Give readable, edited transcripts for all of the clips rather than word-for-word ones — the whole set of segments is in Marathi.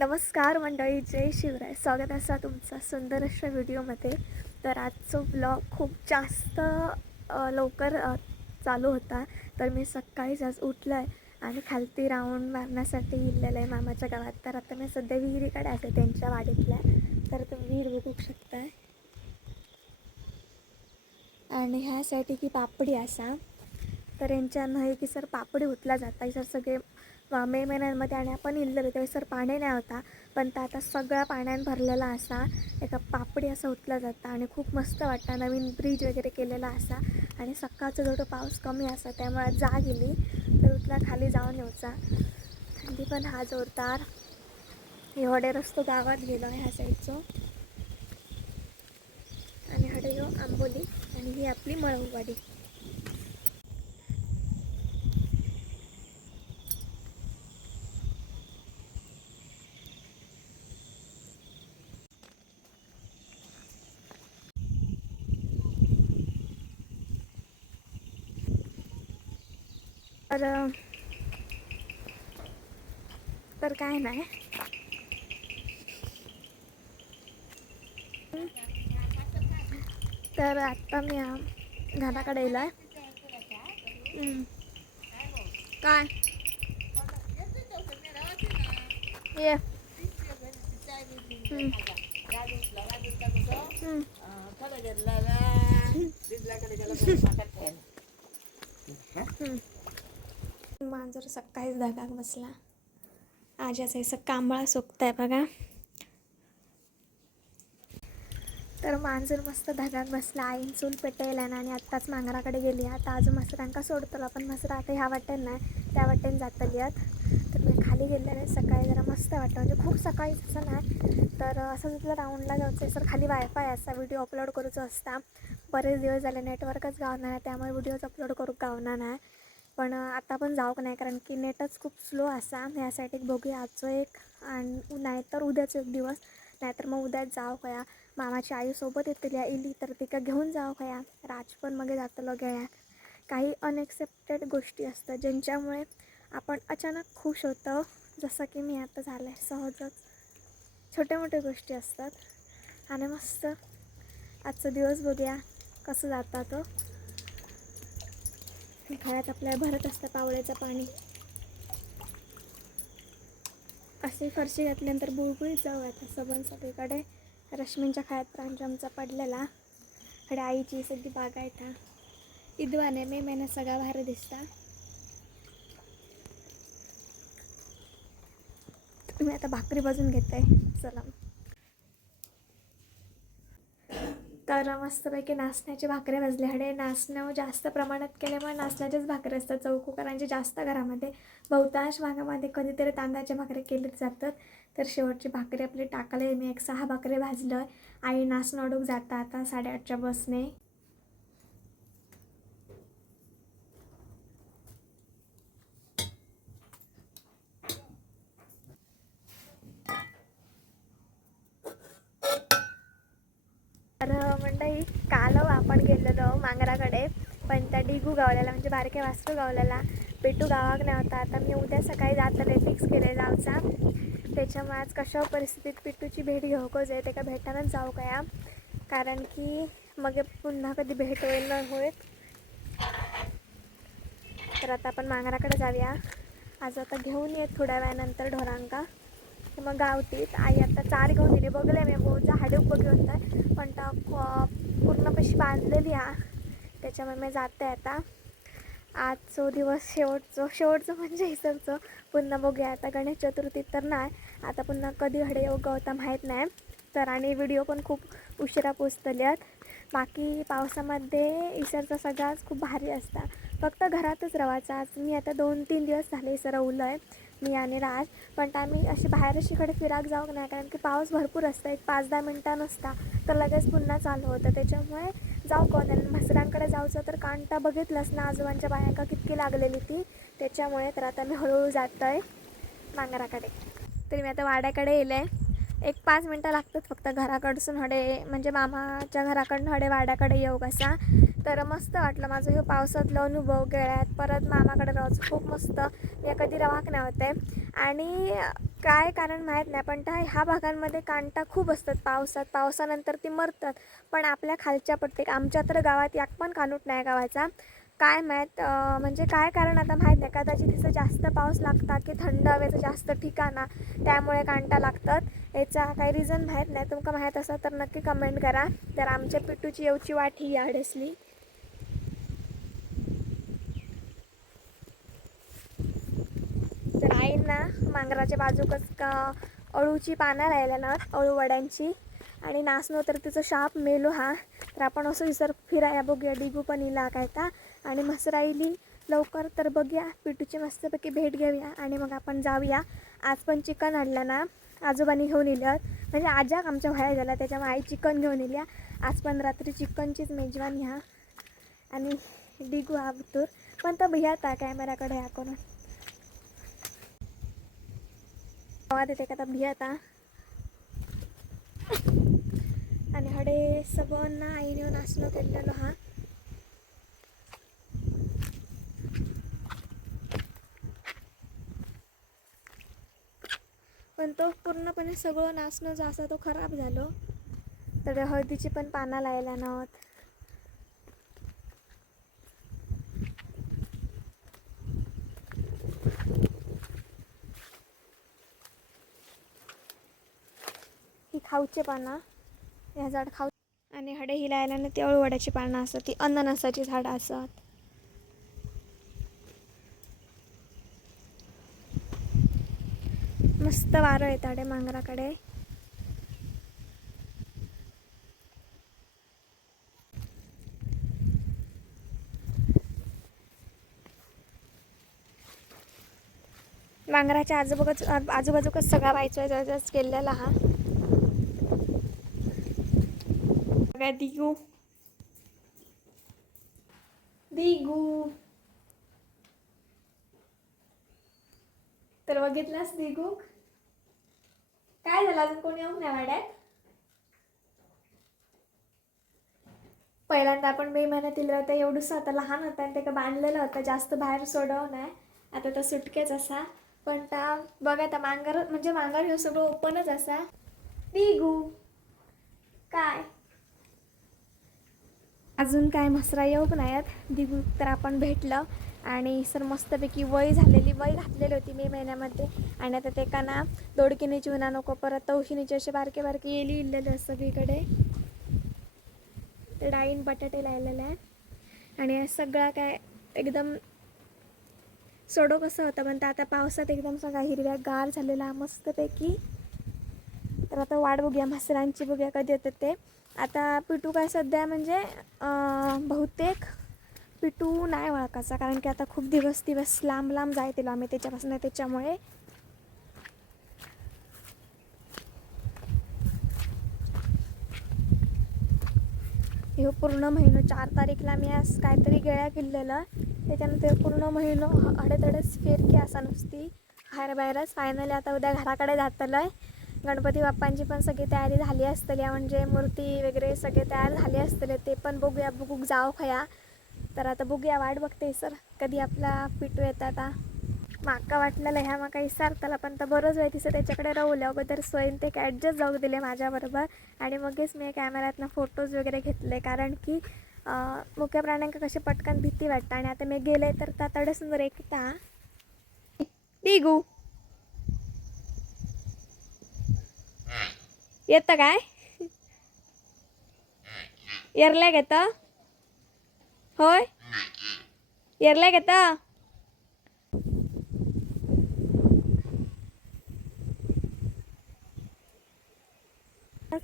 नमस्कार मंडळी, जय शिवराय. स्वागत असा तुमचा सुंदर अशा व्हिडिओमध्ये. तर आजचा ब्लॉग खूप जास्त लवकर चालू होता. तर मी सकाळीच आज उठलं आहे आणि खालती राऊंड मारण्यासाठी गेलेलं आहे मामाच्या गावात. तर आता मी सध्या विहिरीकडे आहे त्यांच्या वाडीतल्या. तर तुम्ही विहीर बघू शकताय. आणि ह्यासाठी की पापडी असा तर यांच्या नाही की सर पापडी उतला जाता सर सगळे मे महिन्यांमध्ये आणि आपण इल्लेलो त्यावेळी सर पाणी नाही होता, पण तर आता सगळ्या पाण्याने भरलेला असा एका पापडी असा उतला जाता आणि खूप मस्त वाटतं. नवीन ब्रिज वगैरे केलेला असा आणि सकाळचा थोडं पाऊस कमी असा त्यामुळे जा गेली तर उतला खाली जाऊन यायचा. थंडी पण हा जोरदार एवढे रस्तो गावात गेलो आहे ह्या साईडचं. आणि हडे यो आंबोली आणि ही आपली मळववाडी. तर काय नाही तर आत्ता मी घराकडे येलो आहे. काय ये मांजर सकाळीच धगाक बसला. आज असं कांबळा सोकताय बघा. तर मांजर मस्त धगाक बसला. आईन चूल पेटायला ना आणि आत्ताच मांजराकडे गेली. आता अजून मसरांका सोडतला, पण मसरा आता ह्या वाटेन नाही त्या वाटेन जातली आहेत. तर मी खाली गेलेले सकाळी जरा मस्त वाटतं, म्हणजे खूप सकाळी असं नाही तर असं तुला राऊंडला जायचं आहे. सर खाली वायफाय असा व्हिडिओ अपलोड करूचं असता. बरेच दिवस झाले नेटवर्कच गावना नाही त्यामुळे व्हिडिओज अपलोड करू गावना नाही. पण आता पण जाऊक नाही कारण की नेटच खूप स्लो असा. यासाठी बघूया आजचं एक आणि नाहीतर उद्याचं एक दिवस, नाहीतर मग उद्याच जाऊ कया. मामाची आई सोबत येतल्या इली तर तिका घेऊन जाऊ कया. राज पण मग जातलो घ्या. काही अनएक्सेप्टेड गोष्टी असतात ज्यांच्यामुळे आपण अचानक खुश होतं, जसं की मी आता झालं आहे. सहजच छोट्या मोठ्या गोष्टी असतात आणि मस्त आजचा दिवस बघूया कसं जातं. तो खळ्यात आपल्याला भरत असतं पावळ्याचं पाणी. अशी फरशी घातल्यानंतर बुळबुळीत जाऊ आता सबन सगळीकडे. रश्मींच्या खायात प्रांजमचा पडलेला कडे आईची सगळी बागायता इदवाने मे महिन्यात सगळा बाहेर दिसता. मी आता भाकरी भाजून घेते. चला तर मस्तपैकी नाचण्याचे भाकरे भाजले. हडे नाचणं जास्त प्रमाणात केल्यामुळे नाचण्याचेच भाकरे असतात चौकोकरांचे जास्त घरामध्ये. बहुतांश भागामध्ये कधीतरी तांदळाच्या भाकरी केले जातात. तर शेवटची भाकरी आपली टाकाले. मी एक 6 भाकरे भाजलं. आई नाचणं अडूक जाता आता 8:30च्या बसने. तर मंडळी काल आपण गेलेलो मांगराकडे, पण त्या डिगू गावलेला म्हणजे बारक्या वासरू गावलेला. पेटू गावाक नाही होता. आता मी उद्या सकाळी जाताना फिक्स केले जाऊचा. त्याच्यामुळे आज कशा परिस्थितीत पिट्टूची भेट घेऊकच आहे. त्याला भेटायलाच जाऊ कया कारण की मग पुन्हा कधी भेट होईल न होईल. तर आता आपण मांगराकडे जाऊया. आज आता घेऊन येत थोड्या वेळानंतर ढोरांका मग गावतीत. आई आता 4 घेऊन दिली. बघले मी बोचा हाडूक बघून तर पण पूर्ण कशी बांधलेली त्याच्यामुळे मी जाते आता. आजचो दिवस शेवटचं म्हणजे हिसरचं. पुन्हा बघूया आता गणेश चतुर्थी तर नाही, आता पुन्हा कधी हडे योग होता माहीत नाही. तर आणि व्हिडिओ पण खूप उशिरा पोचतल्यात. बाकी पावसामध्ये इसरचा सगळाच खूप भारी असता. फक्त घरातच राहायचा. आज मी आता 2-3 दिवस झाले सरवलं आहे मी आणि राज. पण आम्ही असे बाहेर अशीकडे फिराक जाऊ नाही कारण की पाऊस भरपूर असता. एक 5-10 मिनटं नसता तर लगेच पुन्हा चालू होतं. त्याच्यामुळे जाऊ कोण म्हसरांकडे जाऊचं तर कांटा बघितलंस ना आजोबांच्या बायांका कितकी लागलेली ती. त्याच्यामुळे तर आता मी हळूहळू जातो आहे मांगराकडे. तरी मी आता वाड्याकडे येले आहे. एक 5 मिनटं लागतात फक्त घराकडसून हडे म्हणजे मामाच्या घराकडून हडे वाड्याकडे येऊ कसा. तर मस्त वाटलं माझं हे पावसातलं अनुभव गेळ्यात. परत मामाकडे राहायचं खूप मस्त. मी कधी रवाक नाही होते आणि काय कारण माहीत नाही, पण ह्या भागांमध्ये कांटा खूप असतात पावसानंतर ती मरतात. पण आपल्या खालच्या पट्टीत आमच्या तर गावात एक पण कानूट नाही गावाचा. काय माहीत म्हणजे काय कारण आता माहीत नाही. कदाचित तिथं जास्त पाऊस लागता की थंड हवेचं जास्त ठिकाणा त्यामुळे कांटा लागतात. याचा काही रिझन माहीत नाही. तुमका माहीत असेल तर नक्की कमेंट करा. तर आमच्या पिट्टूची येऊची वाट ही आडसली. तर आईंना मांजराच्या बाजूकच अळूची पानं राहिल्या ना, अळू वड्यांची. आणि नाचनो तर तिचं शाप मेलो हा. तर आपण असं विसर फिराया बघूया. डिगू पण इला काय ता आणि मसराईली लवकर. तर बघूया पिटूची मस्तपैकी भेट घेऊया आणि मग आपण जाऊया. आज पण चिकन आणलं ना, आजोबांनी घेऊन इलं. म्हणजे आजाक आमच्या व्हाया झाला त्याच्यामुळे आई चिकन घेऊन इल्या. आज पण रात्री चिकनचीच मेजवानी हा. आणि डिगू हा बुतूर पण तो भियाता कॅमेराकडे ह्या करून आवाज येते का तर भियाता. आणि हडे सगळ्यांना आईने नाचणं केलेलो हा. पण तो पूर्णपणे सगळं नाचणं जो असा तो खराब झालो. तर हळदीची पण पानं लायला नव्हत. ही खाऊचे पानं, ह्या झाड खाऊ. आणि हडे ही लायला ना ती अळूवड्याची पानं असतात, ती अननसाची झाडं असतात. मस्त वारं येताडे मांगराकडे. मांगराच्या आजूबाजूकच सगळा व्हायचंच केलेला हा. दिगू दिगू तर बघितलास दिगू काय झालं, अजून कोणी येऊन नाही वाड्यात. पहिल्यांदा आपण मे महिन्यात दिलं होतं एवढंसं होतं, लहान होतं आणि ते बांधलेलं होतं, जास्त बाहेर सोडव नाही. आता तर सुटकेच असा. पण त्या बघा आता मांगर म्हणजे मांगर हे सगळं ओपनच असा. दिगू काय अजून काय मसरा येऊ नाहीत. दिगू तर आपण भेटलं आणि सर मस्तपैकी वय झालेली वय घातलेली होती मे महिन्यामध्ये. आणि आता ते का ना दोडकिनीची उन्हा नको परत तवशिनीचे असे बारके बारके येली इल्लेले सगळीकडे. ते डाळीन बटाटे लायलेले आहे. आणि सगळा काय एकदम सोडो कसं होतं पण आता पावसात एकदम सगळा हिरव्या गार झालेला मस्तपैकी. तर आता वाट बघूया मसरांची, बघूया कधी येतात ते. आता पिटू काय सध्या म्हणजे बहुतेक पिटू नाही ओळखायचा, कारण की आता खूप दिवस लांब लांब जायतेलो आम्ही त्याच्यापासून. त्याच्यामुळे हे पूर्ण महिनो 4 तारीखला मी आज काहीतरी गेळ्या किल्लेलं. त्याच्यानंतर पूर्ण महिनो अडेतडेच फिरकी असा नुसती बाहेर बाहेरच. फायनली आता उद्या घराकडे जातलं आहे. गणपती बाप्पांची पण सगळी तयारी झाली असतली, म्हणजे मूर्ती वगैरे सगळे तयार झाले असतले. ते पण बघूया बघूक जाऊ खया. तर आता बघूया वाट बघते सर कधी आपला पिटू येतात. माका वाटलेलं ह्या माका विचारताला पण तर बरंच वेळ तिचं त्याच्याकडे राहूल्या अगोदर सोयीन ते ॲडजस्ट जाऊ दिले माझ्याबरोबर. आणि मगच मी कॅमेऱ्यातनं फोटोज वगैरे घेतले, कारण की मुख्य प्राण्यांका कशी पटकन भीती वाटतं. आणि आता मी गेले तर त्या सुंदर एकता दिगू येतं काय एरल्या घेतं होय एरल्या घेतं.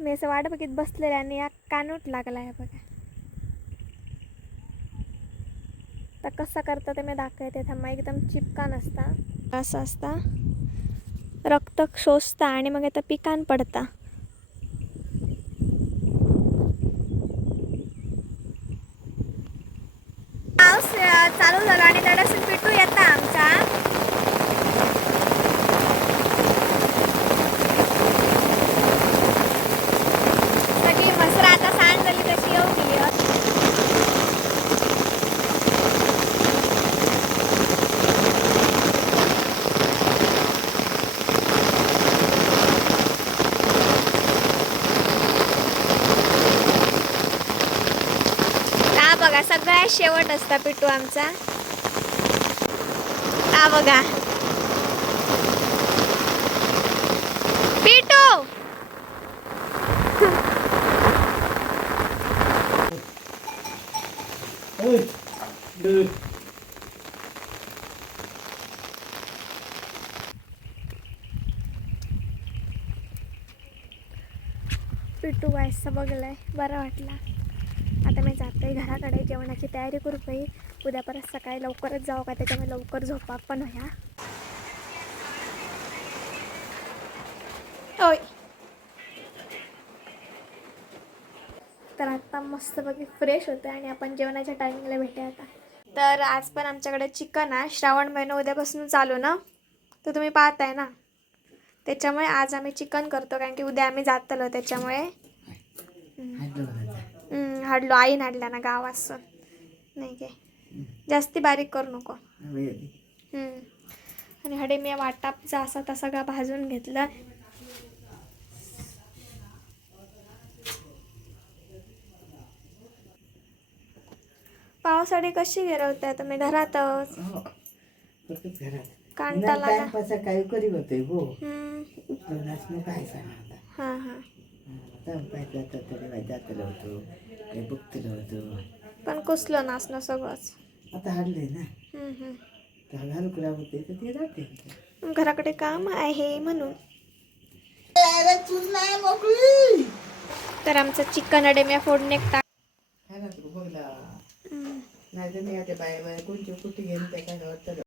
मी असं वाट बघित बसलेले आणि या कानूट लागला आहे बघा. तर कसं करतं ते मी दाखवते थांबा. एकदम चिपका नसता, असं असता रक्त शोषता आणि मग आता पिकान पडता. पाऊस चालू झाला आणि तडासून पिटू येता आमचा. सगळी मसरा आता सांड झाली तशी येऊ गेली. सगळ्यात शेवट असता पिटू आमचा. हा बघा पिटू. पिटू व्हायचं बघलाय, बरं वाटला. आता मी जाते घराकडे, जेवणाची तयारी करू पाई. उद्या परत सकाळी लवकरच जाऊ का, त्याच्यामुळे लवकर झोपा पण होया. ओय तर आता मस्तपैकी फ्रेश होतं आणि आपण जेवणाच्या टायमिंगला भेटूया आता. तर आज पण आमच्याकडे चिकन आहे. श्रावण महिना उद्यापासून चालू ना, तर तुम्ही पाहताय ना, त्याच्यामुळे आज आम्ही चिकन करतो. कारण की उद्या आम्ही जातलो, त्याच्यामुळे हाडलो. आईन हाडल्या ना गावासून. नाही काय जास्ती बारीक करू नको. आणि हडे मी वाटापचा असा तसा का भाजून घेतला. पावसाळी कशी गिरवताय तुम्ही? घरातच कांटाला काही करी होते हो. काय हां हां पण कुसलो नाचणं सगळंच. आता हाडले ना, होते तर ते राहते. घराकडे काम आहे म्हणून. तर आमचं चिकन अडे मी फोडणे टाक. नाही तर मी आता बाय कोणती कुठे घेऊन